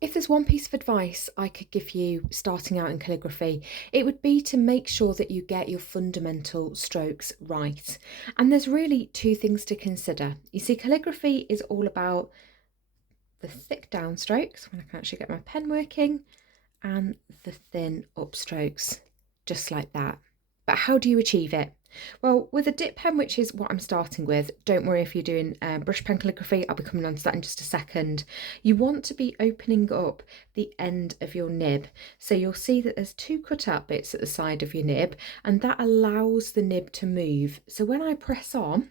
If there's one piece of advice I could give you starting out in calligraphy, it would be to make sure that you get your fundamental strokes right. And there's really two things to consider. You see, calligraphy is all about the thick downstrokes, when I can actually get my pen working, and the thin upstrokes, just like that. But how do you achieve it? Well, with a dip pen, which is what I'm starting with, don't worry if you're doing brush pen calligraphy, I'll be coming on to that in just a second. You want to be opening up the end of your nib. So you'll see that there's two cut out bits at the side of your nib, and that allows the nib to move. So when I press on,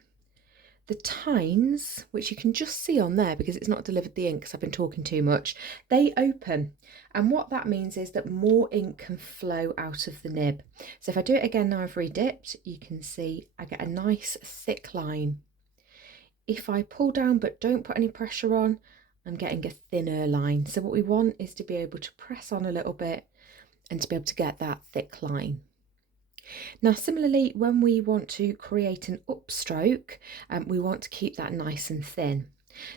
the tines, which you can just see on there because it's not delivered the ink because I've been talking too much, they open. And what that means is that more ink can flow out of the nib. So if I do it again now I've re-dipped, you can see I get a nice thick line. If I pull down but don't put any pressure on, I'm getting a thinner line. So what we want is to be able to press on a little bit and to be able to get that thick line. Now similarly, when we want to create an upstroke, we want to keep that nice and thin.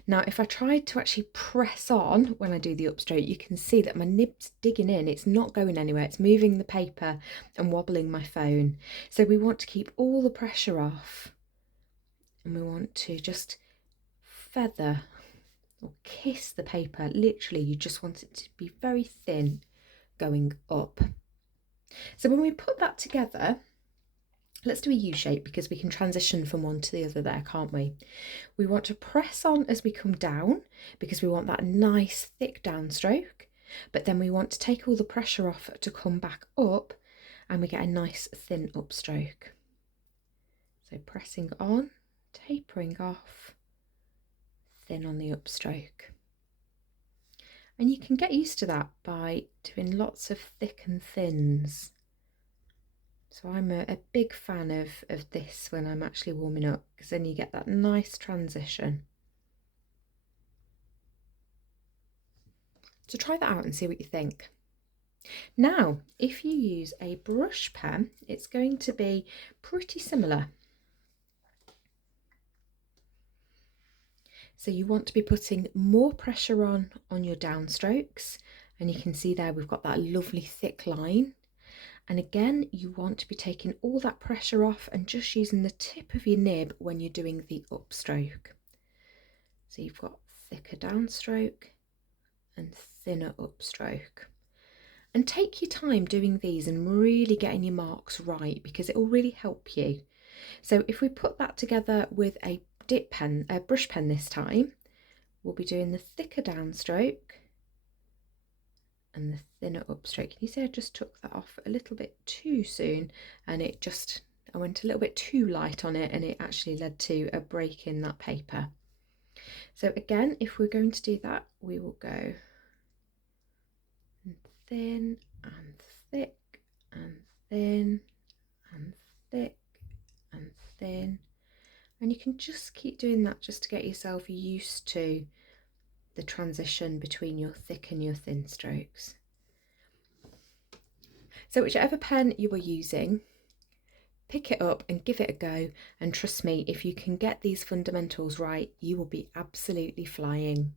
Now if I tried to actually press on when I do the upstroke, you can see that my nib's digging in, it's not going anywhere, it's moving the paper and wobbling my phone. So we want to keep all the pressure off, and we want to just feather or kiss the paper. Literally, you just want it to be very thin going up. So when we put that together, let's do a U shape because we can transition from one to the other there, can't we? We want to press on as we come down because we want that nice thick downstroke, but then we want to take all the pressure off to come back up and we get a nice thin upstroke. So pressing on, tapering off, thin on the upstroke. And you can get used to that by doing lots of thick and thins. So I'm a big fan of this when I'm actually warming up, because then you get that nice transition. So try that out and see what you think. Now, if you use a brush pen, it's going to be pretty similar. So you want to be putting more pressure on your downstrokes, and you can see there we've got that lovely thick line. And again, you want to be taking all that pressure off and just using the tip of your nib when you're doing the upstroke. So you've got thicker downstroke and thinner upstroke. And take your time doing these and really getting your marks right, because it will really help you. So if we put that together with a dip pen, a brush pen this time, we'll be doing the thicker downstroke and the thinner upstroke. Can you see I just took that off a little bit too soon, and I went a little bit too light on it, and it actually led to a break in that paper. So again, if we're going to do that, we will go thin and thick and thin and thick and thin, and you can just keep doing that just to get yourself used to the transition between your thick and your thin strokes. So whichever pen you are using, pick it up and give it a go, and trust me, if you can get these fundamentals right, you will be absolutely flying.